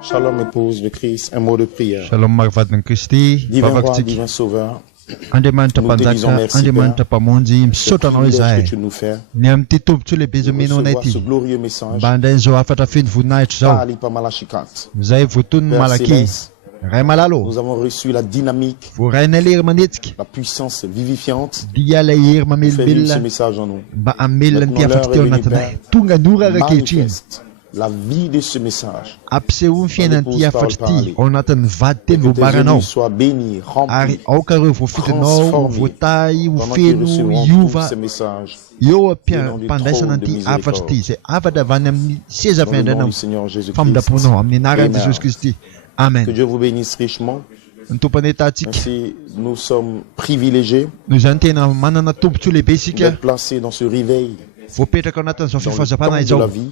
Shalom épouse de Christ, un mot de prière. Shalom magvad ng Kristi, Divin roi, babagtik. divin sauveur, Andemanta nous te disons pandaka, merci, andemanta Père, pamonji, ce msota na privilège que oizai. tu nous fais Niam titub tule de bezo mino recevoir ce naiti. glorieux message Banda enzo afata fin vunait zao. par l'Ipamalachikat. Zai vutun Père malaki. Céleste, Rai malalo. nous avons reçu la dynamique, Fu rai nelir manitski. la puissance vivifiante Dia lair pour faire vivre ce mamilbil. message en nous. Ba amil Maintenant, antia l'heure fatkeo est venue, natanai. Père. Tunga nura rakechin. Manifeste la vie de ce message. Apse un fien Ton épouse antia parle fatsti. parler. Onatan vaten Que vo tes baranao. œuvres soient bénies, Ari remplies, au karu vo fitenau, transformées vo tai, vo pendant que fenu, recevrons tous yuva. ces messages. Yo Au pia nom du pandai trône de sananti miséricorde. afatsti. Se avada vanam seja Dans le nom fendanam. du Seigneur Jésus-Christ. Fam da puno, amni naran Amen. Jesus Christi. Que Amen. Dieu vous bénisse richement. Ntupanetatik. Ainsi, nous sommes privilégiés Nous antena manana tubtule besika. d'être placés dans ce réveil, Vo petra natan so dans le fifa temps zapana de la izao. vie.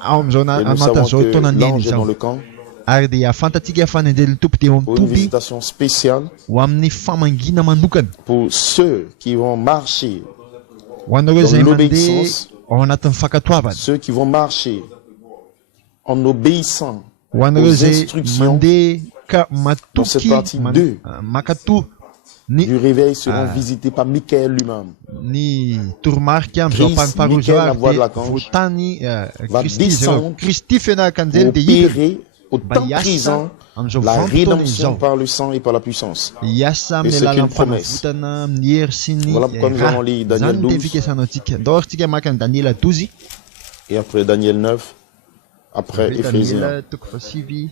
Aum zona Et nous anatan savons so que tonan nen l'ange est dans izao. le camp Ardi a fantatika fanendel tupti om pour une tubi. visitation spéciale O amni famangina manukan. pour ceux qui vont marcher, Wanoge Dans zay mande l'obéissance. o anatan fakatwaban. ceux qui vont marcher en obéissant Wanoge aux zay instructions mande ka dans cette matuki partie 2 makatu ni du réveil seront visités par Michael lui-même. ni turmarkiam Christ, so pan faru Michael, la voix de joarte l'archange, votani va descendre Christi fena kanzel Pour de yid opérer au temps Bayasa, présent amzo la vanton rédemption izao. par le sang et par la puissance. Yasam Et ne c'est la une lampana promesse. futana nier sini Voilà pourquoi nous allons lire Daniel 12. Zantifike sanotik dortike makan Daniela 12 Et après Daniel 9, après Éphésiens. Daniela tukfasivi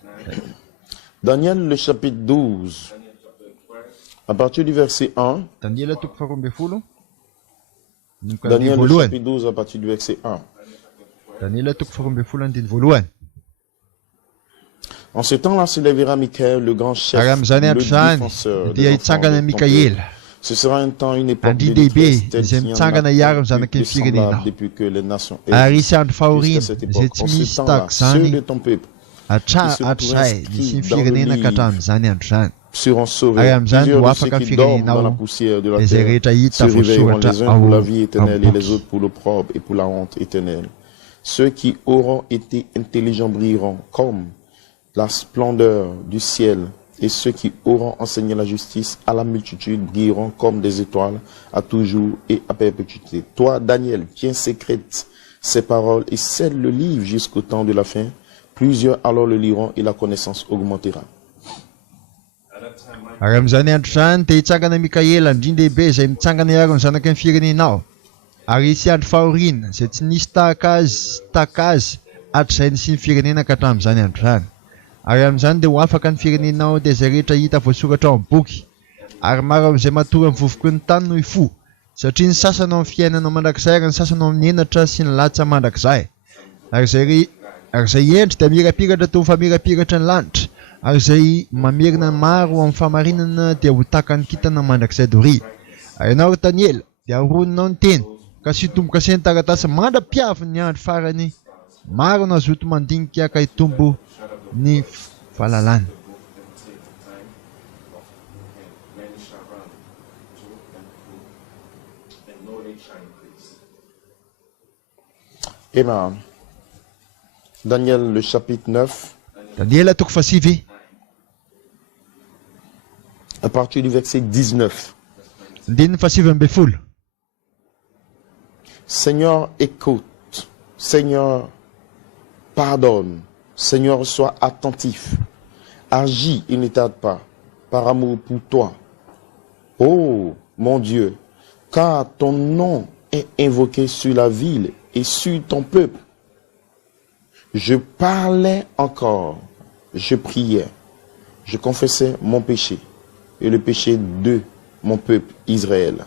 Daniel le chapitre 12, à partir du verset 1. Daniela tukfarumbe fulo Daniel le chapitre 12, à partir du verset 1. Daniela tukfarumbe fulo dit voluan En ce temps-là s'élèvera Michael, le grand chef, Aram zanet le san défenseur di des ay enfants tsangana de ton Mikael peuple. Ce sera un temps, une époque Andi de DB, détresse, telle zem qu'il y en a tsangana yaram plus zanake de firenena. semblable depuis que les nations Arisan existent. faurin Jusqu'à cette époque. En ce zetmi temps-là, stak ceux de sani ton peuple acha qui se atsai trouvent di sim inscrits dans le firenena livre katam zani antsan seront sauvés. Aram zan Plusieurs de wafa ceux kan qui dorment firenena dans la o poussière de la les terre ereta se yita réveilleront fosurata les uns pour la au vie éternelle et les ambuki. autres pour l'opprobre et pour la honte éternelle. Ceux qui auront été intelligents brilleront comme la splendeur du ciel, et ceux qui auront enseigné la justice à la multitude brilleront comme des étoiles à toujours et à perpétuité. Toi, Daniel, tiens secrète ces paroles et scelle le livre jusqu'au temps de la fin. Plusieurs alors le liront et la connaissance augmentera. Aram zani antsan te tsangana Mikael andrinde be zay mitsangana yaron zanake firenenao Ari si andro faurin zay tsy nisy takaz atrizay ny sim firenena ka hatram'izany andro zany ary amin'izany dia ho afaka ny firenenao dia izay rehetra hita voasoratra ao amin'ny boky ary maro amin'izay matory amin'ny vovoky ny tany no ifo satria ny sasany ao amin'ny fiainanao mandrakizay ary ny sasany ao amin'ny enatra sy ny latsa mandrakizay ary izay endry dia mirapiratra toy ny famirapiratra ny lanitra ary izay mamerina maro amin'ny famarinana dia ho taka ny kintana mandrakizay dory ary ianao ry Daniela dia aroninao ny teny ka sy hitomboka seny taratasy mandra-piavy ny andro farany maro nazoto mandinika ka hitombo ny fahalalana. Amen. Daniel le chapitre 9. Daniela toko fasivy. À partir du verset 19. Ndiny fasivy amby folo. Seigneur, écoute. Seigneur, pardonne. Seigneur, sois attentif. Agis et ne tarde pas, par amour pour toi. Oh, mon Dieu, car ton nom est invoqué sur la ville et sur ton peuple. Je parlais encore, je priais, je confessais mon péché et le péché de mon peuple Israël.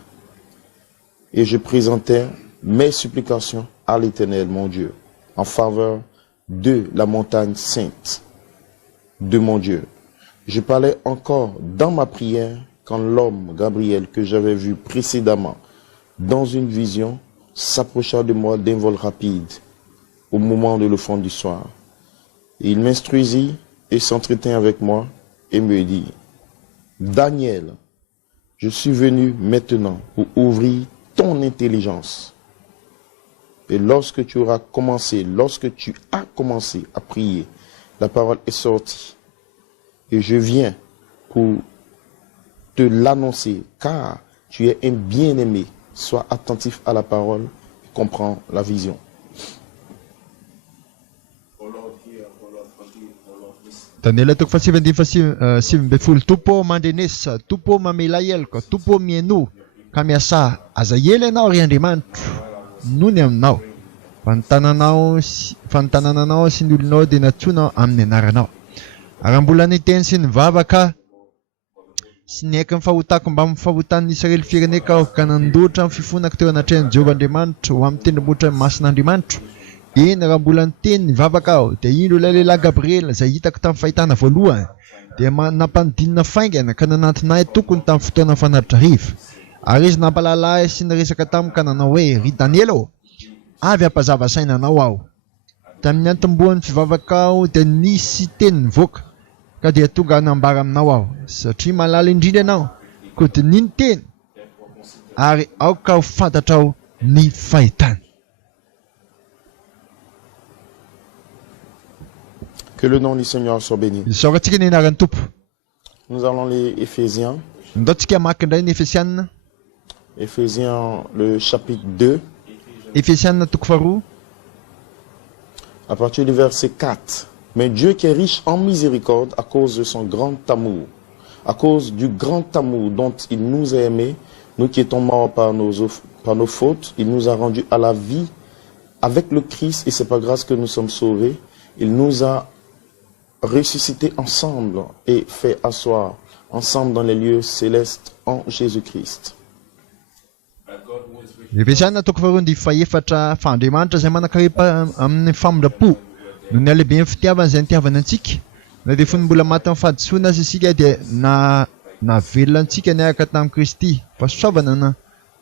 Et je présentais mes supplications à l'Éternel, mon Dieu, en faveur de la montagne sainte de mon Dieu. Je parlais encore dans ma prière quand l'homme Gabriel que j'avais vu précédemment dans une vision s'approcha de moi d'un vol rapide au moment de l'offrande du soir. Et il m'instruisit et s'entretint avec moi et me dit: Daniel, je suis venu maintenant pour ouvrir ton intelligence. Et lorsque tu as commencé à prier la parole est sortie. Et je viens pour te l'annoncer, car tu es un bien-aimé. Sois attentif à la parole, comprends la vision. Tanela toko fasivan topo mandrenesa, topo mamela eloko, topo mieno, ka miasa aza ela ianao ry Andriamanitro, noho ny aminao. Fanontaniananao sy ny olonao dia natsoinao amin'ny anaranao. Ary mbola niteny sy nivavaka sy niaiky ny fahotako mba mifahotan'ny Israely fireneka aho ka nandoatra amin'ny fifonako teo anatrehan'i Jehovah Andriamanitro ho amin'ny tendrombohitra Masin'Andriamanitro. Eny raha mbola niteny nivavaka aho dia indro ilay lehilahy Gabriel izay hitako tamin'ny fahitana voalohany dia nampanodinina faingana ka nanantona tokony tamin'ny fotoana fanaritra hariva. Ary izy nampahalala ahy sy niresaka tamiko ka nanao hoe ry Daniel ô, avy ampazava sainanao aho. Tamin'ny antombohan'ny fivavaka aho dia nisy teny nivoaka ka dia tonga hanambara aminao aho satria malala indrindra ianao koa dia niny teny ary aoka ho fantatrao ny fahitana. Que le nom du Seigneur soit béni. Isaorantsika ny anaran'ny Tompo. Nous allons les Éphésiens. Ndaontsika mamaky indray ny Efesianina. Éphésiens, le chapitre 2. Efesianina toko faharoa. À partir du verset 4. Mais Dieu qui est riche en miséricorde à cause de son grand amour, à cause du grand amour dont il nous a aimés, nous qui étions morts par nos fautes, il nous a rendus à la vie avec le Christ et c'est par grâce que nous sommes sauvés. Il nous a ressuscités ensemble et fait asseoir ensemble dans les lieux célestes en Jésus-Christ. Efesianina toko faharoa ny faefatra fa Andriamanitra izay manakarepa amin'ny famindrapo noho ny alehibe ny fitiavana izay nitiavana antsika. Na dia fony mbola maty amin'ny fahadisoana azy isika dia navelona antsika niaraka tamin'i Kristy. Fahasoavana no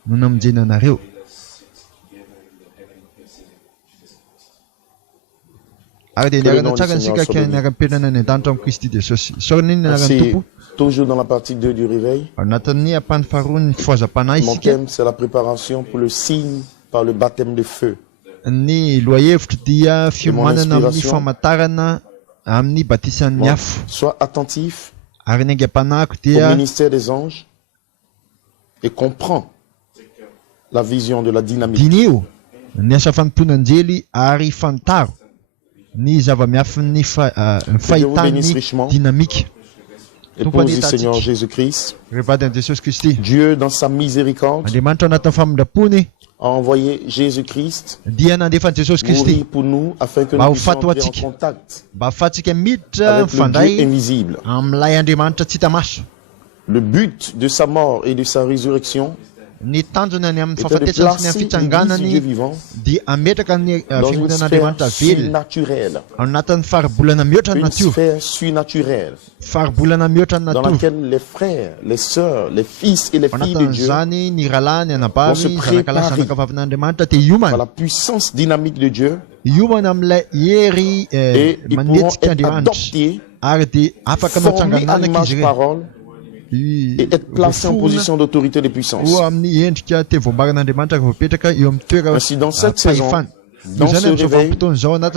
namonjena anareo. Ary dia niarana tsara antsika ka niara-penana ny an-danitra amin'ny Kristy Jesosy. Isaorana iny ny anaran'ny Tompo. Toujours dans la partie 2 du réveil. Mon thème, c'est la préparation pour le signe par le baptême de feu. Sois attentif au ministère des anges et comprends la vision de la dynamique. Épouse du Seigneur Jésus-Christ, Dieu dans sa miséricorde a envoyé Jésus-Christ mourir pour nous afin que nous puissions entrer en contact avec le Dieu invisible. Le but de sa mort et de sa résurrection était de placer l'Église du Dieu vivant dans une sphère surnaturelle. Une sphère surnaturelle dans laquelle les frères, les sœurs, les fils et les filles de Dieu vont se préparer par la puissance dynamique de Dieu et ils pourront être adoptés, formés à l'image parole et être placés en position d'autorité et de puissance. Ainsi, dans cette saison, dans ce réveil,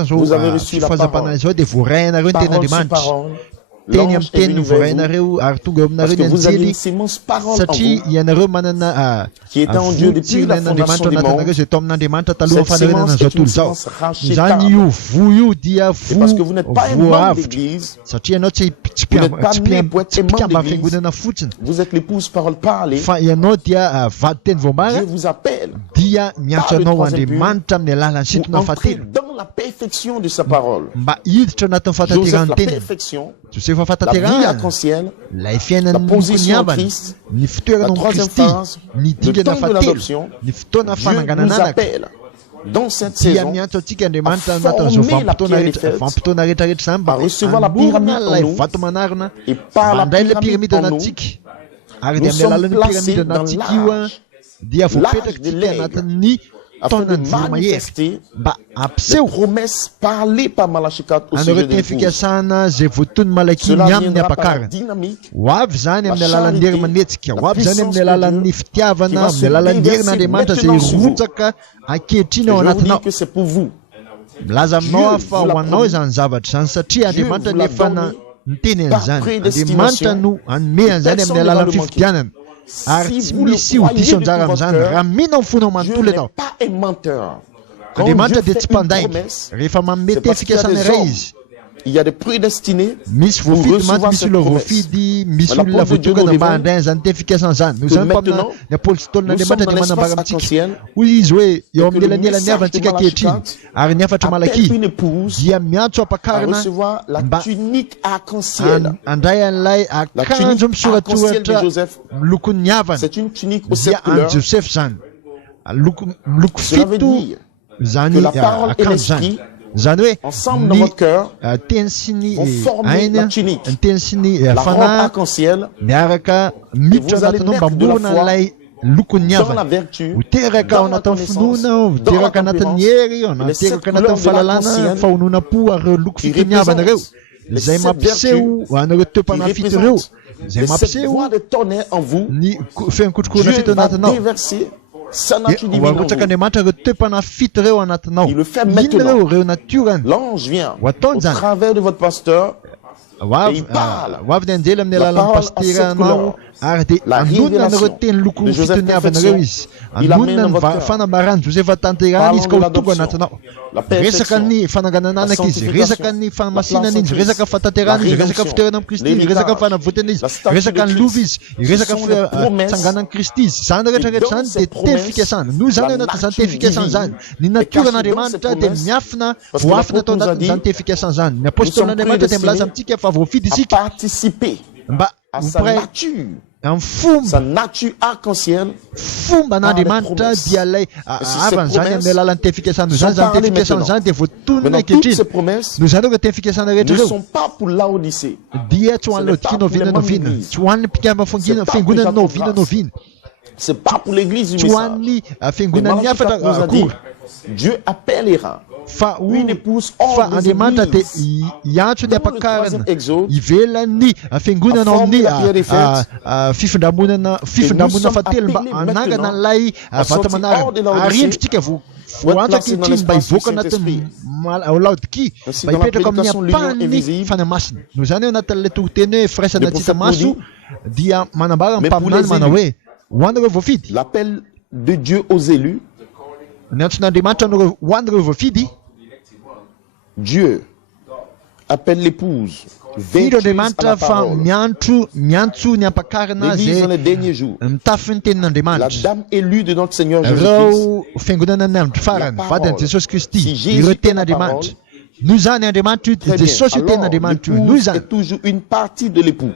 vous avez reçu la parole, parole sur parole, l'ange est venu vers vous, parce que vous avez une sémence parole en vous, qui était en Dieu depuis la fondation du monde. Cette sémence est une sémence rachetable. C'est parce que vous n'êtes pas un membre d'église, vous n'êtes pas né pour être un membre d'église, vous êtes l'épouse parole parlée. Dieu vous appelle par le troisième but pour entrer dans la perfection de sa parole. Joseph, la perfection, la vie arc-en-ciel, la position en Christ, la troisième phase, le temps de l'adoption. Dieu nous appelle dans cette saison à former la pierre des fêtes, à recevoir la pyramide en nous, et par la pyramide en nous, nous sommes placés dans l'âge de l'aigle, afin de manifester les promesses parlées par Malachie 4 au sujet de l'épouse. Cela viendra par la dynamique, la charité, la puissance de Dieu qui va se déverser maintenant sur vous. Et je vous dis que c'est pour vous. milaza aminao fa ho anao izany zavatra zany satria Andriamanitra ny efa niteny an'izany. Andriamanitra no hanome an'izany amin'ny alalan'ny fifidianana ary tsy misy ho diso anjara amin'izany raha mino amin'ny fonao manontolo ianao. Andriamanitra dia tsy mpandainga rehefa manome tefikasana iray izy. Il y a des prédestinés misy voafidy mantsy misy olona voafidy misy olona voatokana mba handray an'izany tefikasana zany. Noho izany mpamina ny apôstôlin'Andriamanitra dia manambara amintsika hoy izy hoe eo amin'ny elanelany avy antsika ankehitriny ary ny afatra malaky dia miantso ampakarina mba handray an'ilay akanjo misoratsoratra milokony havana dia an Joseph zany miloko fito zany akanjo zany. Zany hoe ny teny sy ny aina ny teny sy ny fanahy miaraka miditra anatinao mba morona an'ilay lokony havana. Ho teraka ao anatin'ny finoana, ho teraka anatin'ny hery, ho teraka anatin'ny fahalalana, fahononam-po ary loko fitony havana ireo izay mampiseho anareo toe-panahy fito ireo izay mampiseho ny fiainkotrokorona fito anatinao. Hoarotsaka Andriamanitra ireo toe-panahy fito ireo anatinao. Inona ireo natiorany? Ho ataony zany. Ho avy ny anjely amin'ny alalan'ny pasteranao ary dia anonona anareo teny loko fitony havanareo izy. Anonona ny fanambarany Josefa tanterahany izy ka ho tonga anatinao. Resaka ny fananganana anaka izy, resaka ny fanamasinana izy, resaka fatanterahana izy, resaka fitoerana amin'ny Kristy izy, resaka fanavotana izy, resaka ny lova izy, resaka fitsanganan'i Kristy izy. Zany rehetrarehetra zany dia teny fikasana. Noho izany ao anatin'izany teny fikasana zany. Ny natioran'Andriamanitra dia miafina voafina tao anatin'izany teny fikasana zany. Ny apôstôlin'Andriamanitra dia milaza amintsika fa voafidy isika mba sa nature arc-en-ciel. Fomba n'Andriamanitra dia ilay avany zany amin'ny alalan'ny teny fikasana. Zany zany teny fikasana zany dia voatonona ankehitriny. Noho izany hoe teny fikasana rehetra ireo dia tsy ho an'ny Laodikia noviana noviana, tsy ho an'ny mpikamba fiangonana noviana noviana, c'est pas pour l'église du tsy ho an'ny fiangonan'ny afatra akory. Dieu appellera fa Andriamanitra dia hiantso ny ampakarina ivelany fiangonana amin'ny fifindramonana fatelo mba anangana an'ilay vata manarana. Ary indrotsika voantso ankehitriny mba hivoaka anatin'ny Laodikia mba hipetraka amin'ny ampahany fanamasina. Noho izany hoe anatin'ilay toroteny hoe firaisana tsy hita maso dia manambara mpaminany manao hoe ho anareo voafidy. L'appel de Dieu aux élus. Ny antson'Andriamanitra ho anareo voafidy. Dieu appelle l'épouse. Andriamanitra fa miantso ny ampakarina zay mitafy ny tenin'Andriamanitra. La dame élue de notre Seigneur Jésus-Christ. Fiangonana ny andro farany vadany Jesosy Kristy ireo tenin'Andriamanitra. Noho izany Andriamanitra Jesosy io tenin'Andriamanitra io. Noho izany toujours une partie de l'époux.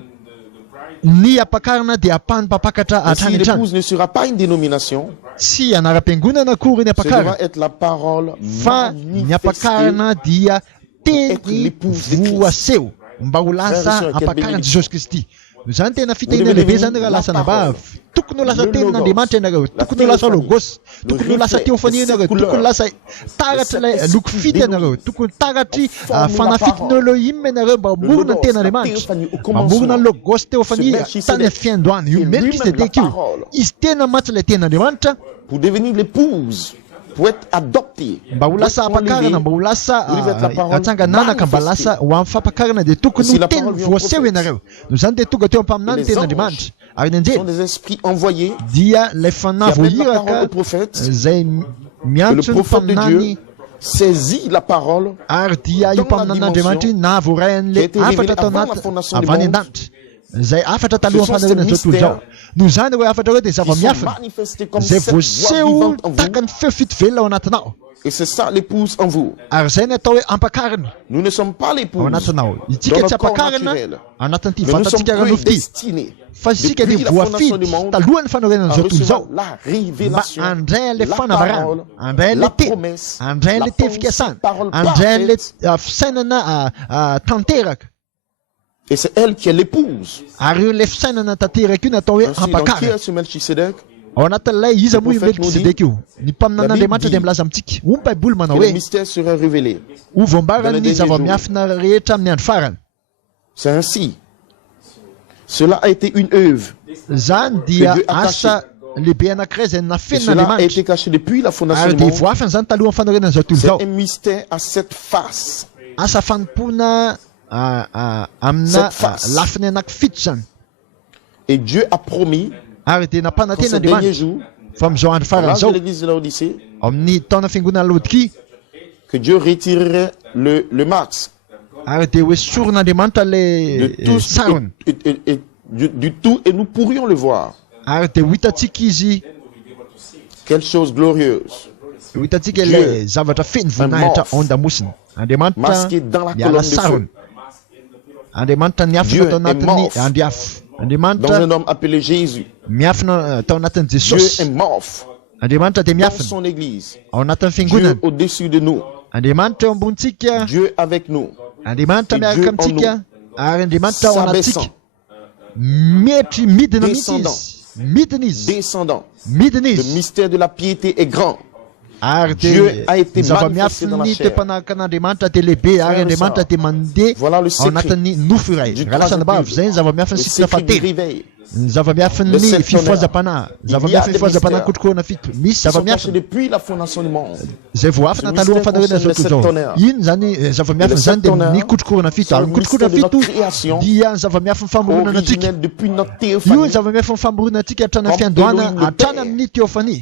Ny ampakarina dia apahany mpapakatra hatrany hatrany. L'épouse ne sera pas une dénomination. Si anara-piangonana akory ny ampakarina fa ny ampakarina dia teny voaseho mba ho lasa ampakarina Jesosy Kristy. Zany tena fitahina lehibe zany raha lasa nabavy. Tokony ho lasa tenin'Andriamanitra ianareo, tokony ho lasa logos, tokony ho lasa teofania ianareo, tokony ho lasa taratra ilay loko fity ianareo, tokony taratry fanafitiny Elohim ianareo mba morona ny tenin'Andriamanitra, mba morona logos teofania tany fiandohana io Melkisedeka io. Izy tena matsy ilay tenin'Andriamanitra pour devenir l'épouse, pour être adopté. Mba ho lasa ampakarina, mba ho lasa atsangananaka, mba lasa ho amin'ny fampakarina dia tokony ho teny voaseho ianareo. Noho izany dia tonga teo ampaminany ny tenin'Andriamanitra. Ary ny anjely dia ilay fanahy voahiraka izay miantso ny mpaminany ary dia io mpaminan'Andriamanitra io na voaray an'ilay afatra tao anaty avy any an-danitra izay afatra talohan'ny fanarenana zao tontolo zao. Noho izany hoe afatra ireo dia zava-miafina izay voaseho tahaka ny feo fito velona ao anatinao. Et c'est ça l'épouse en vous. Ary zay ny atao hoe ampakarina nous ne sommes pas l'épouse ao anatinao. Itsika tsy ampakarina anatin'ity vatantsika ranofity fa isika dia voafidy talohan'ny fanarenana zao tontolo zao mba andray an'ilay fanavarana, andray an'ilay teny, andray an'ilay tefikasana, andray an'ilay fisainana tanteraka. Et c'est elle qui est l'épouse. Ary ilay fisainana tanteraka io natao hoe ampakarina. Ao anatin'ilay iza moa io Melkisedeka io. Ny mpaminan'Andriamanitra dia milaza amintsika. Ho ny Baiboly manao hoe ho voambarany ny zava-miafina rehetra amin'ny andro farany. C'est ainsi. Cela a été une œuvre zany dia asa lehibe anankiray izay Et nafenina cela a Andriamanitra. été caché depuis la fondation Ary du dia monde. voafina zany talohan'ny fanarenana izao tontolo C'est izao. un mystère à cette face. Asa fanompoana amina Cette face. lafiny anankifito zany. Et Dieu a promis Ary dia qu'en nampanantena ces derniers Andriamanitra jours, fa amin'izao andro à farany l'âge de izao l'église de Laodicée, amin'ny taona fiangonana Laodikia, que Dieu retirerait le max ary dia hoe soron'Andriamanitra de le tout, sarony. et du tout, et nous pourrions le voir. Ary dia ho hitantsika izy, Quelle chose glorieuse, ho hitantsika ilay zavatra feno voninahitra ao an-damosina. Andriamanitra masqué dans la miala colonne de sarony. feu, Andriamanitra niafina Dieu tao est anatin'ny morphe andriafo. dans Andriamanitra un homme appelé Jésus. miafina tao anatin'ny Dieu Jesosy. est morphe Andriamanitra dia dans miafina son église. ao anatin'ny Dieu fiangonana. au-dessus de nous, Andriamanitra eo ambonitsika, Dieu avec nous, Andriamanitra Et miaraka Dieu amintsika, ary Andriamanitra ao anatsika. s'abaissant, Metry midina mihitsy Descendant. izy. Midina izy. descendant. Midina Le izy. mystère de la piété est grand. Ary Dieu dia a été ny zava-miafy manifesté dans la ny chair. toe-panahaka an'Andriamanitra dia lehibe, ary et Andriamanitra sœurs, dia mandeha Voilà le ao secret anatin'ny nofo iray. du Raha lasana bavy zay ny zava-miafy le ny sikitra secret du fahatery. réveil. Ny zava-miafy Le ny sept fifoazam-panahy. Il y a Zava-miafy ny des fifoazam-panahy mystères kotrokoana fito. Misy Ils sont zava-miafy cachés depuis la fondation du monde. zay voafina Ce talohan'ny mystère fanarenana zao concerne tontolo les zao. sept Ino zany zava-miafy Le zany sept dia tonnerres ny kotrokorana fito. sont Ary le ny kotrokorana mystère de fito notre création, dia ny zava-miafy ny famoronana antsika. originel depuis notre Io théophanie, ny zava-miafy ny famoronana antsika hatrany Comme fiandohana Elohim le hatrany Père. amin'ny teofania.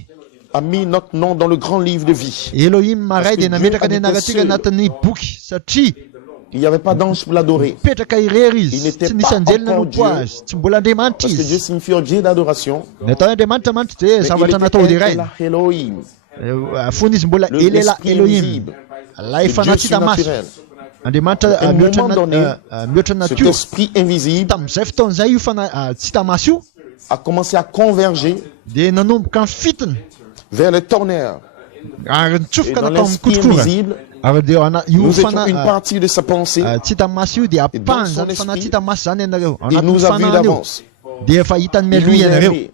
a mis notre nom dans le grand livre de vie. Elohim maray Parce que dia nametraka Dieu ny habitait anarantsika seul. anatin'ny boky satria Il n'y avait pas d'ange pour l'adorer. mipetraka irery Il izy, n'était tsy pas nisy anjely encore nanompo Dieu. azy, tsy mbola Andriamanitra Parce que Dieu izy. signifie Dieu d'adoration. Natao Andriamanitra manitra dia Mais il zavatra était nataony El iray. Elohim, Fony izy mbola elela l'esprit Elohim. invisible, La le efa Dieu natsita maso. surnaturel. Andriamanitra À un moment donné, mihoatra Cet natiora. esprit invisible Tamin'izay fotoan'izay io tsy hita maso io a commencé à converger dia nanomboka ny fitiny vers le tonnerre. ary Et nitsofoka dans natao l'esprit mikotrokora. invisible, Ary dia io nous étions une partie de sa pensée. tsy hita maso io dia Et dans apahany son zany fana esprit, tsy hita maso zany ianareo. Il nous a vus d'avance. Dia efa hitany Il mialoha nous a ianareo. aimés.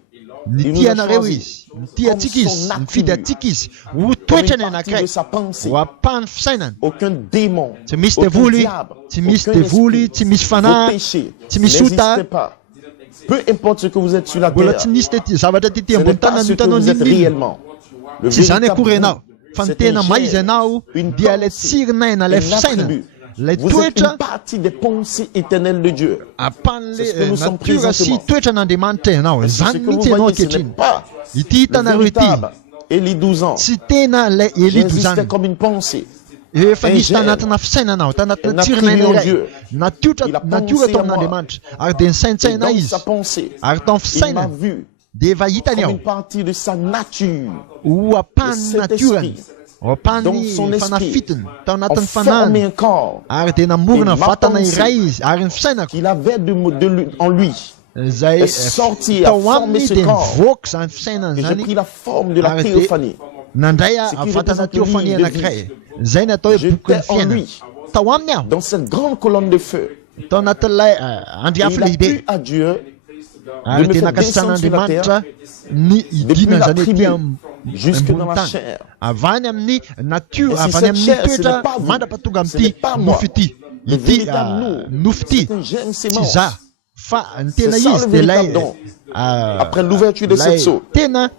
Ny Il nous tia a anareo choisis. izy, ny tia atsika Comme izy, son ny fidy nature. atsika izy, ho Comme une toetrany partie anankiray, de sa pensée. ho apahany fisainany. Aucun démon, Tsy misy aucun devoly, diable, tsy misy aucun devoly, esprit, tsy misy vos fanahy, péchés tsy misy ota. n'existez pas. Peu importe ce que vous êtes sur la Mbola terre, tsy nisy zavatra ce tety n'est ambony pas tany ce que hitanao vous êtes ninona. réellement. Le Tsy zany véritable akory ianao, vous, fa ny c'est tena un maizy gène, ianao une dia ilay pensée, tsirinaina, ilay un fisainana, attribut. ilay Vous êtes toetra une partie des pensées éternelles de Dieu. C'est ce que apan'le nous sommes natiora sy présentement. toetran'Andriamanitra ianao. C'est ce Zany que vous mihitsy ianao voyez, ce n'est ankehitriny. pas Ity le hitanareo ity véritable Élie 12 ans. tsy tena ilay Elido J'existais zany. comme une pensée. Efa Un nisy gène. tanatina fisainanao, tanatina Un tsirinaina attribut en iray. Dieu. Natiora Il a natiora pensé tao à moi. amin'Andriamanitra. Ary dia Et nisaintsaina dans izy. sa pensée, Ary tao il amin'ny m'a fisainany vu dia efa hitany comme ao. une partie de sa nature. Ho apahany Le natiorany. Saint-Esprit, Ho dans apahany son esprit, fanafitiny tao a anatin'ny formé fanahiny. un corps Ary dia namorona Et ma vatana pensée iray izy. Ary ny fisainako qu'il avait en lui. zay est sorti, a tao formé aminy ce dia corps. nivoaka zany fisainany Et j'ai zany. pris la forme de la Ary dia théophanie. nandray Ce qui vatana représente le teofania livre de anankiray. Zay ny atao hoe boky ny J'étais en fiainana. lui, Tao aminy aho. dans cette grande colonne de feu. Tao anatin'ilay Et andriafo il a lehibe. plu à Dieu Ary de me dia faire descendre sur la nakasisan'Andriamanitra terre ny depuis idina la zany tribu ety jusque dans ambony la tany. chair. Avany amin'ny natiora, Et c'est avany cette amin'ny chair, ce toetra n'est pas vous. mandrapatonga Ce n'est amin'ity pas moi. nofo ity. Le Ity véritable nous, nofo ity c'est un germe tsy sémence. za fa ny tena C'est ça, izy le dia véritable ilay don. Après l'ouverture de ilay cette seau, tena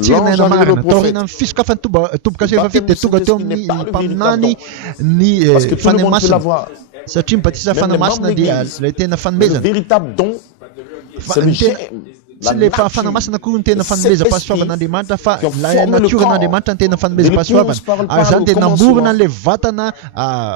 tsirinaina L'ange marina le prophète. taorina amin'ny fisokafan'ny toboka sefa fito dia tonga teo Baptême du amin'ny Saint-Esprit n'est mpaminany ny parce que tout le monde peut fanamasina l'avoir. satria mibatisa Même les fanamasina membres dia d'église. ilay tena Le fanomezana. véritable don, c'est le Ny tena- germe. La tsy le nature. fanamasina koa ny tena Le fanomezam-pahasoavan'Andriamanitra fa qui ont ilay formé le natior'Andriamanitra ny tena corps fanomezam-pahasoavana. de l'épouse par le Ary zany dia commencement. namorona an'ilay vatana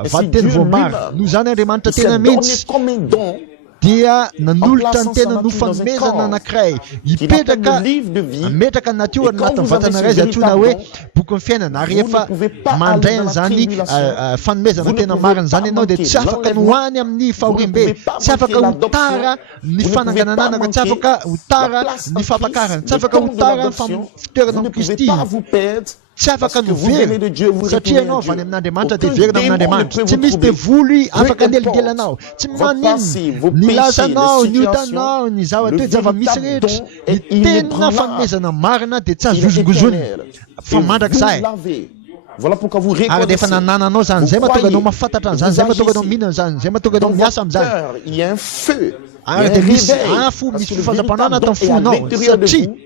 Et si vateny Dieu voambary. lui-même, Noho zany Andriamanitra Il s'est tena donné mihitsy comme un don dia nanolotra plaçant ny tena sa no nature dans un fanomezana corps anankiray qu'il appelle hipetraka le livre de vie. ametraka ny natiora Et quand anatin'ny vous avez vatana ce iray zay antsoina véritable hoe don, boky ny fiainana. Ary vous efa ne pouvez pas mandray aller dans la an'izany tribulation. fanomezana Vous ne tena pouvez marina pas zany ianao dia manquer tsy afaka l'enlèvement. nohany amin'ny fahorimbe, Vous ne pouvez pas tsy afaka manquer ho l'adoption. tara Vous ny ne pouvez fanangananana, pas tsy afaka ho tara la place ny en fampakarana, Christ, tsy le afaka ho temps de tara ny l'adoption. fitoerana Vous ne amin'ny pouvez Kristy. pas vous perdre. Tsy afaka Parce que vous venez de Dieu, vous satria retournez ianao à avy any Dieu. amin'Andriamanitra dia Aucun verina démon ne amin'Andriamanitra. peut Tsy vous misy trouver. devoly afaka Peu andeligelanao. Tsy votre manino passé, vos ny péchés, lasanao, les ny otanao, ny le zava-toetra zava-misy véritable rehetra. don Ny est tena inébranlable. fanomezana marina dia tsy Il est azozongozony éternel. fa Et mandrakizay. vous l'avez. Voilà pourquoi vous Ary dia efa reconnaissez. nanananao zany, zay Vous mahatonga anao croyez. mahafantatra an'izany, Vous zay mahatonga anao agissez. mihinana zany, zay mahatonga Dans anao miasa votre amin'izany. cœur, il y a un feu. Il y a Ary un dia misy réveil. afo, Parce misy que le fifazam-panao véritable anaty don est à fonao l'intérieur de satria vous.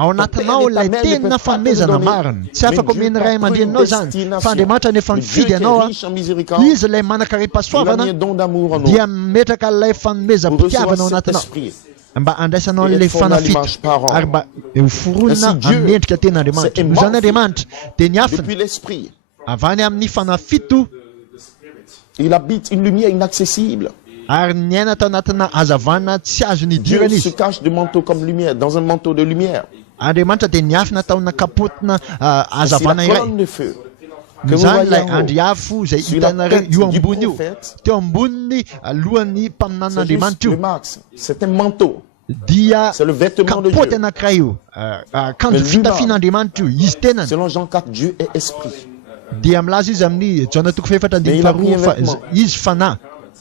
ao anatinao ilay tena fanomezana marina tsy afaka omeny ray aman-dreninao zany fa Andriamanitra nefa mifidy ianao izy ilay manakarim-pahasoavana dia metraka ilay fanomezam-pitiavana ao anatinao mba andraisanao an'ilay fanafito ary mba hoforonina amin'ny endrika tena Andriamanitra noho izany Andriamanitra dia niafina avany amin'ny fanafito il habite une lumière inaccessible. Ary niaina tao anatina hazavana tsy azo nidirana Dieu se izy cache de manteau comme lumière, dans un manteau de lumière. Andriamanitra dia niafina tao nakapotina C'est la hazavana iray colonne de feu que vous zany voyez ilay en haut, andriafo izay sur la hitanareo tête io du ambony io prophète. teo ambony alohan'ny C'est juste mpaminan'Andriamanitra le io max. C'est un manteau. dia C'est le vêtement de kapoty Dieu. anankiray io akanjo fitafian'Andriamanitra io izy tenany Selon Jean 4, Dieu est esprit. dia milaza izy amin'ny Jona 4:4 izy fanahy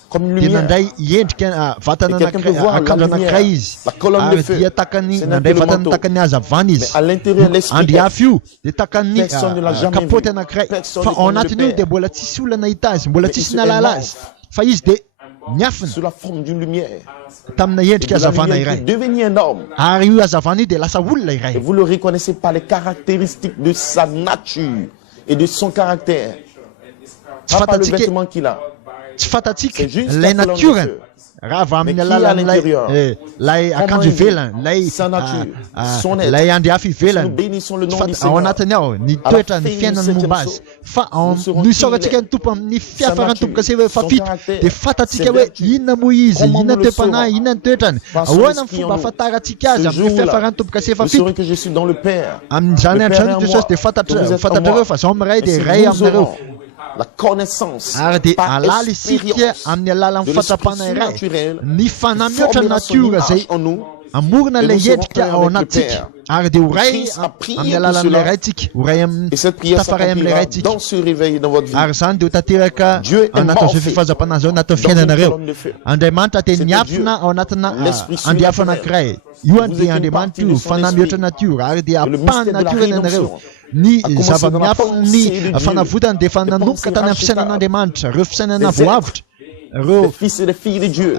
Comme une dia lumière. nandray endrika vatana Et quelqu'un peut voir akanjo la lumière, anankiray izy la colonne de ary feu. dia takany C'est nandray un peu le vatana manteau. takany hazavana Mais izy à l'intérieur, l'esprit andriafo io dia takany Personne ne l'a jamais kapoty vu. anankiray Personne fa ne ao connaît anatiny le io Père. dia mbola tsisy olona nahita azy mbola Mais tsisy il nalala est azy fa izy dia miafina sous la forme d'une lumière. tamina Et endrika de la hazavana lumière, il iray peut devenir un homme. ary io hazavana io dia lasa olona Et iray vous le reconnaissez par les caractéristiques de sa nature et de son caractère. Pas par le fantatsika vêtement qu'il a. tsy fatatsika C'est juste ilay la colonne de natiorany feu. raha avy amin'ny Mais qui à alalan'ilay l'intérieur? lay Comment akanjo il vit? ivelany lay Sa nature, son être. lay andriafo Nous ivelany bénissons le nom Tsy du fata- ao Seigneur. anatiny ao ny À la toetra fin ny du fiainany momba azy septième fa nous saurons no qui isaorantsika il est. ny tompo amin'ny Sa fiafarany nature, tomboka se hoe son fafito caractère, dia fatatsika ses hoe vertus. inona moa izy Comment inona nous ny le toe-panahy saurons? inona ny toetrany Par son ahoana ny esprit fomba en nous. ahafantarantsika azy Ce amin'ny jour-là, fiafarany tomboka se vous fafito saurez que je suis dans le Père. amin'izany Le andro Père zany est en Jesosy moi, dia que vous êtes en fantatrareo moi. fa zaho miray Et dia si ray nous aminareo aurons la connaissance ary dia par alala isika expérience amin'ny alalan'ny de l'esprit fahatsapana iray surnaturel ny fanahy qui mihoatra ny formera son natiora image zay en nous. amorona Et ilay nous serons endrika un ao avec le anatsika Père. ary dia ho ray Christ a prié amin'ny pour alalan'ilay cela. rayntsika ho ray Et cette prière tafaray amin'ilay s'accomplira rayntsika dans ce réveil dans votre vie. ary zany dia ho tanteraka Dieu est anatin'izao mort fifazapana zao anatin'ny dans une fiainanareo colonne de feu. Andriamanitra dia C'était niafina Dieu, ao anatina l'esprit andiafo surnaturel. anankiray io any Vous dia êtes une Andriamanitra partie de io son fanahy esprit. mihoatra natiora ary dia Et le apahany mystère de la natiora ianareo rédemption ny a commencé dans la zava-miafiny pensée de Dieu. fanavotany dia efa Des nanomboka pensées tany amin'ny rachetables. fisainan'Andriamanitra ireo fisainana Des voavitra Les ireo fils et les filles de Dieu.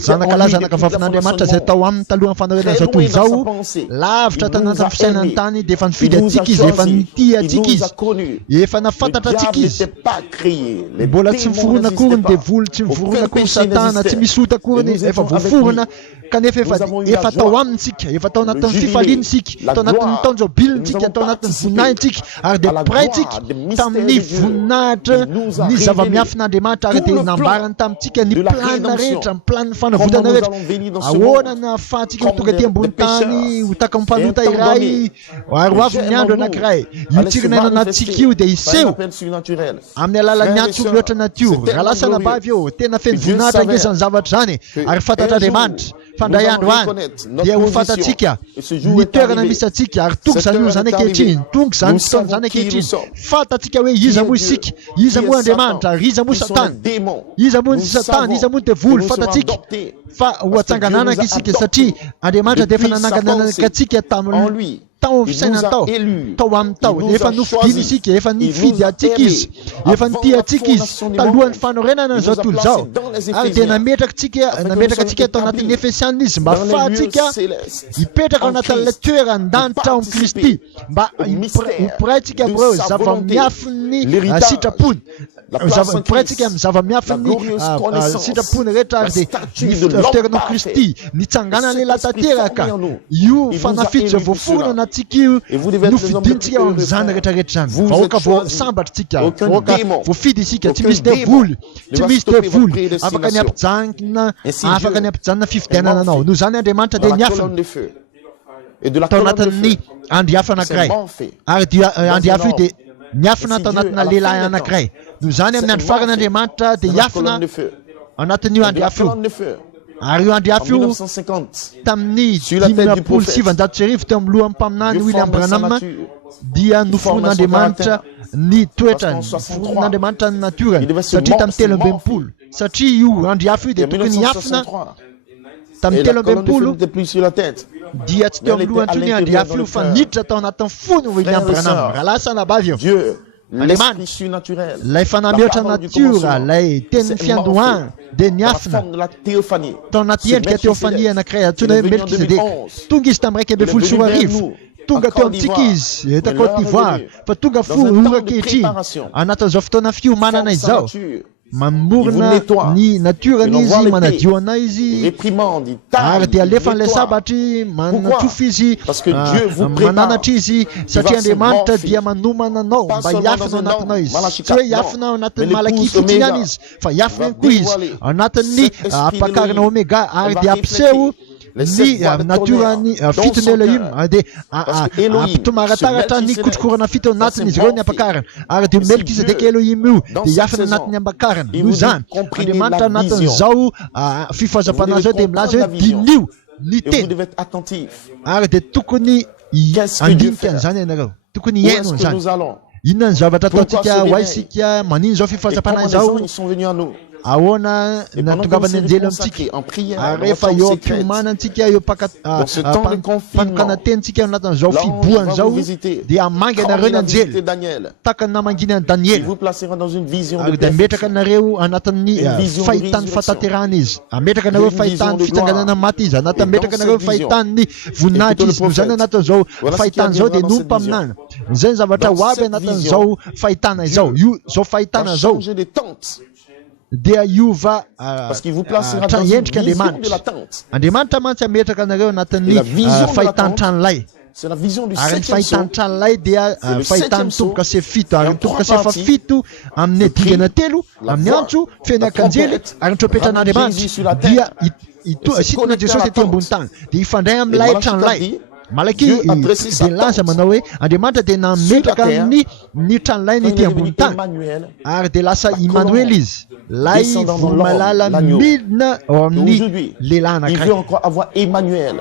zanakalahy zanakavavin'Andriamanitra zay tao amin'ny talohan'ny fanaovana Très izao toy loin dans sa izao pensée. lavitra Il tao nous anatin'ny a fisainany aimés. tany dia efa Il nifidy nous a atsika izy efa choisis. nity Il atsika nous izy a connus. efa Le nafantatra atsika diable izy n'était pas créé. Les mbola tsy démons miforona akory ny n'existaient devoly tsy pas. miforona Aucun akory péché satana tsy n'existait. misota akory Et nous ny efa étions avec voaforona lui. kanefa Nous avons eu la efa tao joie, amintsika efa tao anatin'ny le jubilé, fifaliantsika la tao anatin'ny gloire. taonjobilintsika Nous avons tao anatin'ny participé voninahitsika ary à dia la praitsika gloire des mystères tamin'ny de Dieu. voninahitra Il nous a ny révélé zava-miafin'Andriamanitra ary tout dia le plan nambarany tamintsika ny de la plana rédemption. rehetra ny plany Comment fanavotana nous rehetra allons venir dans ce ahoana monde ny ahafahantsika comme tonga ty ambony des tany pécheurs. ho taka mimpanuta Et un temps iray donné, ary ho avy le ny andro germe en anankiray nous io allait se tsironana anatsika io dia par un iseho appel surnaturel. amin'ny alalan'ny Frères et antso sœurs, mihoatra natiora c'est raha lasa tellement nabavy eo tena feno Dieu voninahitra savait angezany zavatra zany que ary fantatr'Andriamanitra un jour, fandray nous andro allons any reconnaître notre dia ho position. fantatsika Et ce jour ny est toerana arrivé. misy atsika ary tonga Cette zany io heure zany est ankehitriny arrivée. tonga zany Nous fotoana savons zany qui ankehitriny nous sommes. fantatsika hoe Qui iza est moa Dieu? isika iza Qui moa est Andriamanitra Satan? ary iza moa Qui sont satana les démons? iza moa ny Nous satana savons iza moa ny que devoly nous serons fantatsika adoptés. fa ho Parce que Dieu atsangananaka nous a isika adoptés satria Andriamanitra dia efa depuis sa nanangananaka pensée atsika en tamin'ny lui. tao amin'ny Il fisainany nous a tao élus. tao amin'ny tao Il dia nous efa a nofidiny choisis. isika efa Il nifidy nous a atsika aimés. izy efa Avant nity la atsika izy fondation du talohan'ny monde. fanorenana Il zao nous a tontolo placés zao dans les ary dia Éphésiens. Afin que nametraka nous atsika tao soyons anatin'ny établis efesianina izy mba dans les lieux ahafahantsika célestes. hipetraka ao En anatin'ilay Christ. toeran-danitra ao amin'ny Kristy mba au mystère hopiraitsika de amin'ireo sa zava-miafiny l'héritage, sitrapony la place en hopiraitsika Christ, amin'ny la zava-miafiny glorieuse connaissance, sitrapony rehetra la ary dia statue ny de l'homme fitoeranao parfait. Kristy ny tsanganana Et lehilahy cet esprit tanteraka formé en nous, io il fanafito nous a zay élus pour voaforona cela. anatsika io Et vous devez être les hommes les nofidintsika plus eo heureux, amin'izany frères. rehetrarehetra zany Vous vahoaka êtes choisis. voasambatritsika Aucun vahoaka démon, voafidy isika tsy aucun misy démon devoly ne tsy va misy stopper votre devoly afaka ny prédestination. ampijanona Ainsi afaka Dieu ny ampijanona fifidianana est anao mort noho zany Andriamanitra dans dia la niafina colonne de feu. Et de la tao colonne de anatin'ny feu, andiafo c'est anankiray mort fait. ary dia Dans andiafo io un dia homme. niafina Et tao si anatina Dieu, à la lehilahy fin des anankiray noho zany amin'ny C'est andro farany mort fait Andriamanitra dia dans la hiafina colonne de feu. anatin'io Et de la andiafo io colonne de feu. ary io En andiafo io 1950, tamin'ny Sur la tête du 1970 prophète. sy arivo teo amin'ny lohan'ny mpaminany Dieu William forme sa Branham nature. dia noforon'Andriamanitra ny toetrany Parce qu'en 63, noforon'Andriamanitra ny natorany il devait se satria mort- tamin'ny telo se ambinipolo satria io andriafo io Et dia en tokony hiafina 1963, tamin'ny et telo la colonne de feu ambinipolo n'était plus sur la tête. dia tsy teo Mais amin'ny lohany elle tsony était à andiafo l'intérieur io fa dans le niditra tao anatin'ny fony William Frères et Branham sœurs, raha lasa nabavy eo Dieu l'esprit surnaturel, lay la fanamiotra parole du natiora, commencement, lay teny c'est fiandohana dia dans la niafina forme de la théophanie. tao anaty Ce endrika teofania anankiray antsoina hoe il est venu en Melkisedeka 2011. tonga izy tamin'ny raika Il ambin'ny est folo venu sy roa vers arivo nous, tonga en teo Côte amintsika d'Ivoire. izy ta Mais Côte l'heure est d'Ivoire venue. fa tonga Dans un temps foro de ankehitriny préparation. anatin'izao fotoana fiomanana Forme sa izao nature. mamorona Il vous nettoie. ny natiorany Il envoie izy l'épée. manadio anay Il izy réprimande, il ary taille, dia il alefa n'ilay nettoie. sabatry manatsofa izy Parce que Dieu vous prépare. mananatra izy satria va se andriamanitra morpher. dia manomana anao Pas mba seulement hiafina dans un anatinao homme, izy Malachi tsy hoe 4, hiafina ao non. anatin'ny Mais malaky l'épouse fotsiny Oméga ihany izy fa hiafina va ihany koa izy dévoiler anatin'ny cet esprit apakarana d'Élohim. Oméga ary Elle va dia ampiseho refléter les sept ny voies de natiorany tonnerre dans fitony son Elohim cœur. dia Parce que Elohim, ampitomaratara ny ce kotrokorana fito ao Melchisedec, anatiny izy ireo ny va se ampakarana ary dia Et si Melkisedeka Dieu, Elohim io dans dia cette hiafina saison, anatin'ny ampakarana il noho vous dit, izany comprenez andriamanitra la anatin'izao fifazapana Vous zao devez dia milaza hoe comprendre la vision. dinio ny Et vous teny devez être attentif. ary dia tokony Qu'est-ce que Dieu andinika fait? an'izany ianareo tokony Où est-ce hiaino que an'izany nous allons? inona ny zavatra Pourquoi ataontsika ce ho réveil? aisika manino zao Et fifazapana comment les izao anges sont venus à nous? ahoana Et pendant que natongavany nous anjely sommes consacrés amintsika en prière, ary dans rehefa notre eo chambre secrète, am-piomanantsika eo dans ce temps de confinement, fanokanatentsika ao anatin'izao l'ange fiboany va zao vous visiter. dia hamangy Comme anareo il ny a visité anjely Daniel, taka ny namanginy any il Daniel vous placera dans une vision de ary dia ametraka perfection. anareo anatin'ny Une vision de fahitany résurrection. fataterana izy ametraka anareo Une vision fahitany de fitsanganana gloire. maty izy anaty Et ametraka dans anareo cette vision, fahitany voninahitra écoutez le izy noho zany prophète. anatin'izao Voilà ce qui fahitany zao dia adviendra dans nompo cette aminany zay zavatra Dans ho aby cette anatin'izao fahitana izao Dieu io zao va fahitana zao changer de tente. dia iova Parce qu'il vous placera trano dans une endrika vision de la andriamanitra tente. andriamanitra mantsy ametraka anareo Et anatin'ny la vision de la fahitany tente, tranolay C'est la vision du ary ny septième fahitany saut. tranolay dia C'est le fahitany septième tomboka se fito ary en ny tomboka trois se efa parties. fito amin'ny Le cri, dingana telo la amin'ny voix, antso feny la akanjely trompette, ary ny trompetran'andriamanitra ramène Jésus sur la dia terre. Et c'est sitina connecté à Jesosy la ety ambony tente. tany dia ifandray Et amin'ilay Malachi tranolay dit, malaky Dieu a dressé sa dia laza tente manao hoe andriamanitra dia nametraka sur la terre. amin'ny ny tranolay ny Quand il ety est ambony devenu tany Emmanuel, ary dia lasa la Emmanuel colombe izy lay descendant dans voromalala l'homme, l'agneau. midina ao amin'ny aujourd'hui, lehilahy il anankiray veut encore avoir Emmanuel.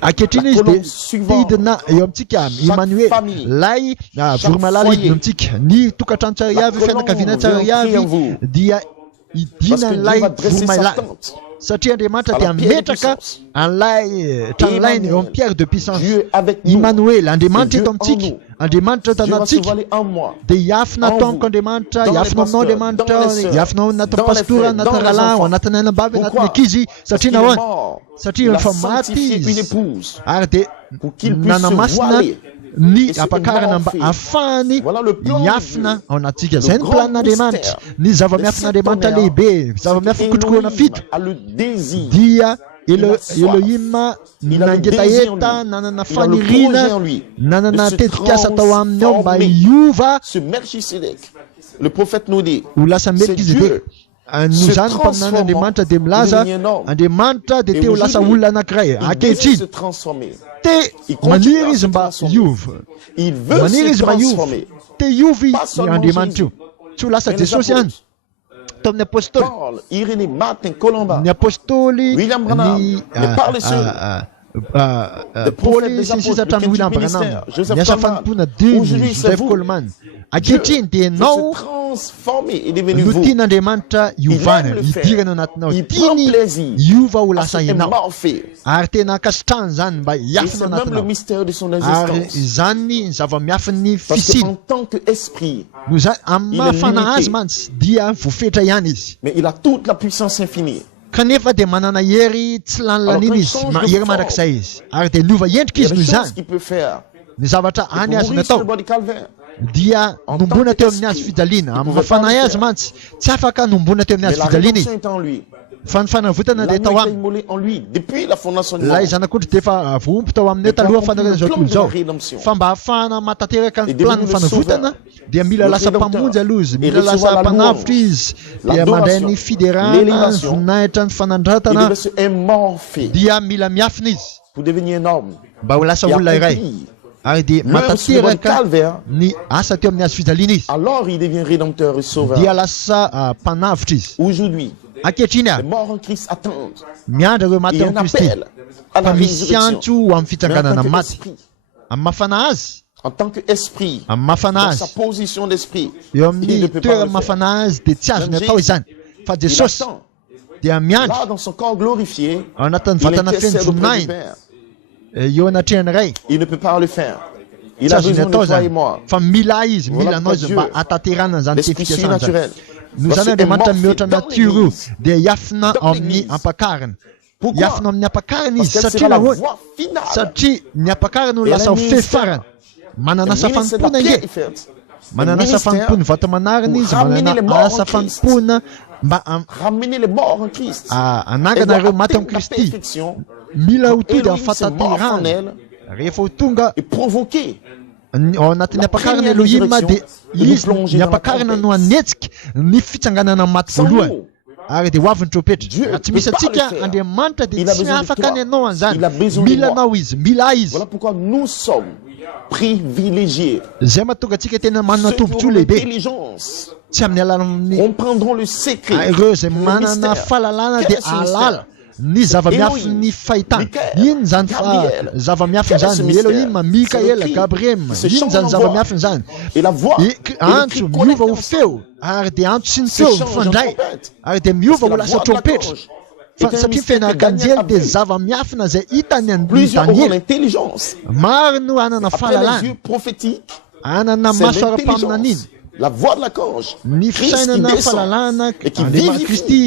ankehitriny La izy colombe dia suivante. tidina eo amintsika Emmanuel famille, lay chaque voromalala foyer. idina amintsika ny tokantrano tsara La avy fianakaviana colombe tsara veut entrer en avy vous. dia Parce idina que Dieu lay va dresser sa voromalala tente. satria andriamanitra À dia la pierre de ametraka puissance. an'ilay tranolainy eo amin'ny pierre de puissance Dieu avec nous. Emmanuel andriamanitra Et eto Dieu amintsika en nous. andriamanitra eto Dieu va se anatintsika voiler en moi. dia hiafina En atao amiko vous. andriamanitra Dans les hiafina aminao pasteurs, andriamanitra dans les sœurs, hiafina ao anatin'ny dans les pastora frères, anatin'ny dans les rahalahy enfants. anatin'ny ainam-bavy anatin'ny Pourquoi? ankizy Parce satria qu'il est nahoany mort. satria Il a efa maty sanctifié une izy épouse ary dia pour qu'il puisse se nanamasina voiler. ny Et se ampakarana mba morpher. ahafahany Voilà le plan de hiafina Dieu. ao anatsika Le zay ny grand planin'andriamanitra mystère. ny zava-miafin'andriamanitra Les sept lehibe zava-miafina C'est kotrokorana Elohim fito a le désir. dia Il a soif. Elohim Il a le nangetaeta désir en lui. nanana Il a le fanirina projet en lui nanana de se tetikasa atao aminy ao mba transformer. hiova Ce Melchisedec, le prophète nous dit, ho lasa c'est Melkizedeka Dieu no se zany mpaminan'andriamanitra dia milaza transformant, devenu un homme. andriamanitra dia Et te ho lasa aujourd'hui, olona anankiray il désire se ankehitriny transformer. te Il continue maniry à izy se mba transformer. hiova Il veut maniry se izy mba hiova transformer. te hiovy Pas seulement andriamanitra io tsy ho lasa Mais les jesosy ihany apôtres, tao amin'ny apôstôly Paul, Irénée, Martin, Colomba, ny apôstôly William Branham, ny mais par les seuls. Des prophètes, Paoly des sy ny apôtres, sisa le hatramin'ny William quintuple Branham ministère, Joseph niasa Coleman. fanompoana dimy Aujourd'hui, c'est Joseph vous. Coleman Dieu ankehitriny dia veut ianao se transformer. Il est devenu no vous. tian'andriamanitra hiovana aime le faire. hidirana ao anatinao Il prend tiany plaisir hiova ho à lasa se ianao morpher. ary tena ankasitrahany zany mba Et hiafina c'est ao même le anatinao mystère de son ary existence. zany ny zava-miafin'ny Parce fisiny qu'en tant qu'esprit, no zany amin'ny Il est mahafana limité. azy mantsy dia vofetra ihany izy mais il a toute la puissance infinie. kanefa dia manana hery tsy lany Alors, laniny quand il izy change de hery forme, mandrakizay izy ary dia liova endrika Il y a izy des noho choses zany qu'il peut faire. ny zavatra Il any peut azy mourir sur le natao bord du calvaire. dia En nombona tant teo amin'ny azy qu'esprit, fijaliana il amin'ny pouvait pas mafana le azy faire. mantsy tsy afaka nombona teo amin'ny Mais azy la fijaliana rédemption izy est en lui. fa ny fanavotana dia L'agneau tao est aminy immolé en lui depuis la fondation du lay monde. zanak'ondry dia efa vompy tao aminay taloha fanarana zao tontolo zao fa mba ahafahana matateraka ny Et plan ny devenu le fanavotana dia mila le lasa rédempteur. mpamonjy aloha izy Et mila lasa recevoir la mpanavitra louange, izy dia l'adoration, mandray ny fiderana ny l'élévation. voninahitra ny Il fanandratana devait se émorpher dia mila miafina izy pour devenir un homme. mba ho lasa Et olona iray accomplir ary dia l'œuvre sur le bord du matateraka calvaire. ny asa teo amin'ny azy fijaliana izy Alors il devient rédempteur et dia sauveur. lasa mpanavitra izy Aujourd'hui, ankehitriny les a morts en Christ attendent. miandra ireo maty Il y a amin'ny un kristy appel à la fa misy résurrection. antso amin'ny Mais en fitsanganana tant maty qu'esprit, amin'ny mafana azy en tant qu'esprit, amin'ny mafana dans azy sa position d'esprit, eo il ne amin'ny peut pas toerana le faire. mafana azy dia tsy azony Même atao Jésus, izany fa Il jesosy attend. dia miandry Là, dans son corps glorifié, ao anatin'ny il vatana feno intercède auprès du voninahiny Père. eo anatrehany iray Il ne peut pas le faire. Il a besoin de toi et moi. fa mila izy Voilà mila anao pourquoi izy Dieu, mba hataterana zany l'esprit tefikasana zany surnaturel, no va zany se andriamanitra émorpher mihoatra dans natioro l'église. dia hiafina Dans ao amin'ny l'église. ampakariny Pourquoi? hiafina amin'ny ampakariny Parce izy qu'elle satria sera la nahoany voie finale. satria ny ampakariny no Et lasa le ho ministère, fefarany manana Le asa ministère de la fanompona pierre nge est fait. manana Le asa ministère fanompony vata manariny pour izy ramener les manana morts en asa Christ. fanompona mba Ramener les morts en Christ. ananganareo maty amin'ny Kristy Perfection. mila ho tonga Elohim se morphe en fataterana elle rehefa ho tonga et provoquer ao anatin'ny la ampakariny première Elohim dia résurrection et nous izy plonger ny dans la ampakarina tempête. no anetsika ny fitsanganana amin'ny maty Sans voalohany nous, ary dia ho avy ny trompetra Dieu raha tsy peut misy pas le atsika faire. Andriamanitra dia Il a tsy besoin de afaka toi. ny anao an'izany Il a besoin de mila moi. anao izy mila izy Voilà pourquoi nous sommes privilégiés. zay mahatonga atsika tena manana Ceux qui tombontsoa auront lehibe l'intelligence tsy amin'ny alalan'ny comprendront le secret. ireo zay le manana mystère. fahalalana Quel dia est ce alala mystère? ny zava-miafy Elohim, ny fahitana Michael, ino zany Gabriel. zava-miafiny Quel est ce zany mystère? Elohim C'est le Mikael cri Gabriel qui se ino change zany en zava-miafiny zany Et la voix et le antso cri miova connectés ho ensemble. feo ary dia antso sy ny Se feo change en mifandray trompette. ary dia Parce miova que ho la lasa voix de la trompetra cloche est un satria mystère que fianaraka Daniel a anjely dia vu. zava-miafina zay hitany ny Plusieurs auront Daniel l'intelligence. maro no anana Après les fahalalana yeux prophétiques, anana c'est maso ara-paminan'iny l'intelligence. La voix de la cloche. ny Christ qui fisainana descend fahalalana et qui andriamanitra vivifie. Kristy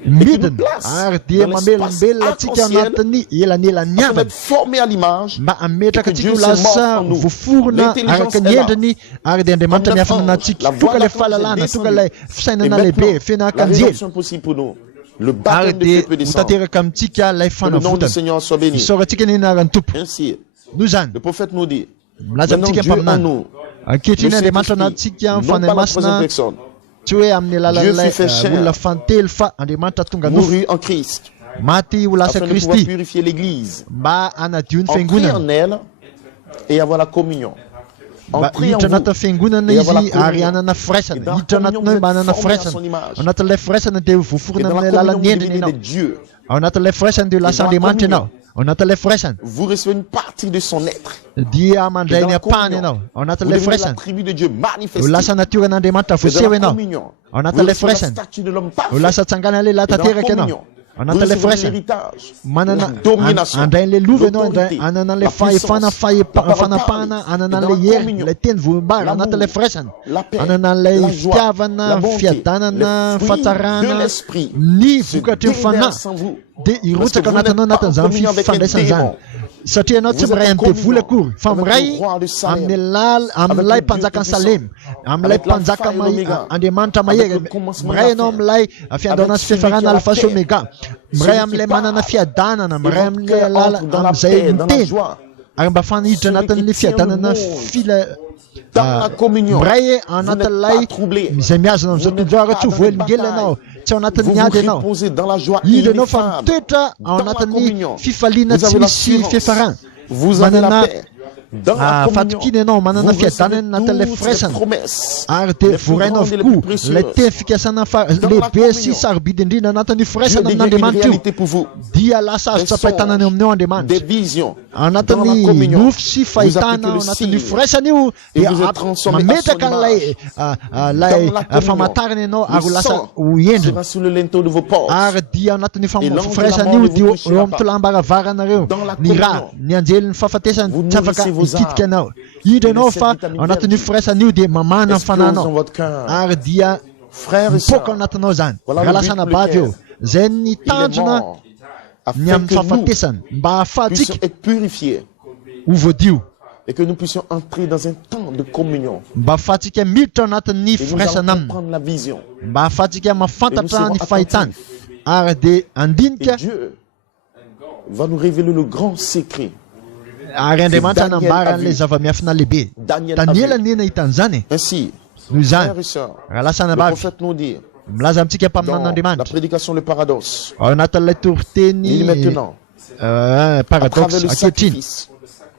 Et qui nous midina place ary dia dans mamelombelona l'espace atsika arc-en-ciel anatin'ny elanelany afin avana d'être formé à l'image mba ametraka et que atsika ho Dieu se lasa morphe en nous. voaforona L'intelligence araka est ny là. endriny ary dia andriamanitra Comme miafina notre anatsika ange, la voix tonga de ilay la cloche est fahalalana tonga descendue. ilay Et fisainana maintenant, lehibe fianaraka la anjely résurrection possible pour nous. Le ary baptême de dia feu peut ho descendre. tanteraka amintsika ilay Que le nom du fanavotana Seigneur soit béni. isaorantsika ny anaran'ny tompo Ainsi, noho zany le prophète nous dit, milaza maintenant amintsika Dieu en mpaminana nous, ankehitriny le andriamanitra Saint-Esprit, anatsika non mifanahy pas la troisième masina personne, tsy hoe amin'ny Dieu alalan'ilay fut fait chair. olona fantelo fa andriamanitra tonga nofo mourut en Christ, maty ho lasa afin de pouvoir Kristy purifier l'Église, mba anadio ny entrer fiangonana en elle et avoir la communion. mba Entrer en hiditra vous anatin'ny fiangonana et avoir la izy ary communion. anana Et firaisana dans la hiditra communion, anatinao vous mba êtes anana formés à son firaisana image. ao anatin'ilay firaisana dia Et voaforona dans la amin'ny communion, alalan'ny vous endriny devenez ianao des dieux. ao anatin'ilay firaisana dia ho lasa dans la andriamanitra communion. ianao ao anatin'ilay firaisana Vous recevez une partie de son être. dia mandray Et dans ny la apahany communion, ianao ao Vous anatin'ilay devenez la firaisana tribu de Dieu ho manifestée. lasa natiran'andriamanitra Et dans voaseho la ianao communion, ao vous anatin'ilay recevez la firaisana statue de l'homme ho parfait. lasa tsangana lehilahy Et dans la tanteraka ianao communion, ao vous anatin'ilay recevrez firaisana l'héritage, manana la domination, andray an'ilay lova ianao l'autorité, anana an'ilay la fahefana puissance, la parole fanapahana parlée. anana Et dans an'ilay la hery communion, ilay teny voambary l'amour, anatin'ilay firaisana la paix, anana an'ilay la joie, fitiavana la bonté, fiadanana les fruits fahatsarana de l'esprit ny se vokatry ny fanahy déversent en vous. dia irotsaka Parce que vous anatinao n'êtes pas anatin'izany en communion avec fifandraisana un zany démon. satria ianao tsy Vous êtes miray en amin'ny devoly communion akory fa avec miray le roi de Salem, amin'ilay avec le mpanjaka ny Dieu salemy amin'ilay avec l'alpha mpanjaka et l'oméga, andriamanitra avec mahery le commencement miray de ianao l'affaire, amin'ilay fiandaona avec sy celui fiafarana qui a la alpha sy paix, oméga miray celui amin'ilay qui manana parle. fiadanana Et miray votre amin'ilay cœur entre dans la amizay paix, dans la miteny joie. ary mba faniditra Celui anatin'ilay qui tient le fiadanana monde dans la communion. miray Vous n'êtes anatin'ilay pas troublé. izay miazana Vous amin'izao n'êtes tontolo pas tsy ho dans voelingely les ianao tsy ao Vous anatin'ny vous ady ianao reposez dans la joie hidra ianao fa ineffable. mitoetra ao Dans la anatin'ny communion. fifaliana Vous tsy avez misy l'assurance. fiafarana Vous avez la manana paix. Dans la communion, fahatokiny ianao manana vous recevez fiadanany anatin'ilay toutes les firaisana promesses. ary dia les plus vorainao grandes et les avokoa plus précieuses. ilay teny fikasana Dans la lehibe sy communion. sarobidy indrindra anatin'io Dieu firaisana devient une amin'andriamanitra io réalité pour vous. dia lasa azo Des tsapahitanany ao aminao songes, andriamanitra des visions. Dans anatin'ny la communion, nofo sy vous fahitana appliquez ao le anatin'io signe. firaisana io Et dia vous êtes transformé à mametraka son an'ilay image. lay Dans la communion, famantarana ianao ary ho le lasa sang ho endriny sera sous le linteau de vos portes. ary dia anatin'ny Et l'ange de la firaisana mort io ne dia vous eo touchera amin'ny tolam-baravarana Dans la ny rà communion, ny anjely ny fahafatesany vous tsy afaka nourrissez vos hikitika âmes. anao hidra Et ianao les fa sept vitamines ao anatin'io vertues firaisana io dia mamana ny explosent dans fananao votre cœur. ary dia Frères et mipoka ao sœurs, anatinao zany Voilà raha le lasa but nabavy eo lequel zay ny il est tanjona mort, ny afin amin'ny que nous fahafatesany mba ahafahantsika puissions être purifiés ho voadio et que nous puissions entrer dans un temps de communion. mba ahafahantsika miditra ao anatin'ny Et nous firaisana allons aminy comprendre la vision. mba ahafahantsika Et nous mahafantatra serons ny fahitana attentifs. ary dia Et andinika Dieu va nous révéler le grand secret. ary andriamanitra Daniel anambara a an'ilay vu. zava-miafina lehibe Daniel a daniela vu. nena hitan'izany Ainsi, noho izany frères et sœurs, raha lasa le nabavy prophète nous dit milaza amintsika dans la mpaminan'andriamanitra prédication le paradoxe. ao anatin'ilay Il toriteny maintenant, à paradoxe travers le ankehitriny sacrifice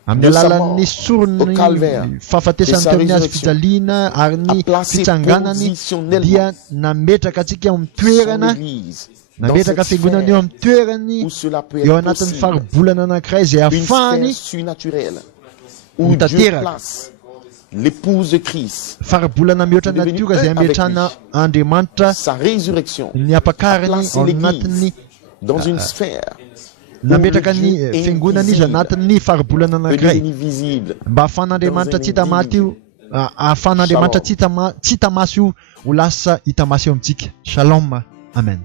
amin'ny de sa alalan'ny mort sorony au calvaire fahafatesany et sa tamin'ny azy résurrection, fijaliana ary ny a placé fitsanganany positionnellement dia nametraka atsika eo amin'ny son toerana église dans nametraka cette fiangonana eo sphère amin'ny toerany où cela peut eo être anatin'ny possible. faribolana anankiray izay Une sphère ahafahany surnaturelle où Dieu Mitateraka. place l'épouse de Christ, faribolana mihoatra Devenu natiora izay un avec ametrana lui. Andriamanitra sa résurrection ny apakarany Placer ao l'église anatin'ny dans une sphère nametraka ny fiangonana izy anatin'ny faribolana Que Dieu anankiray est invisible. mba ahafahan'Andriamanitra tsy hita maty io ahafahan'Andriamanitra tsy hita maso io ho lasa hita maso eo amintsika. Shalom, amen.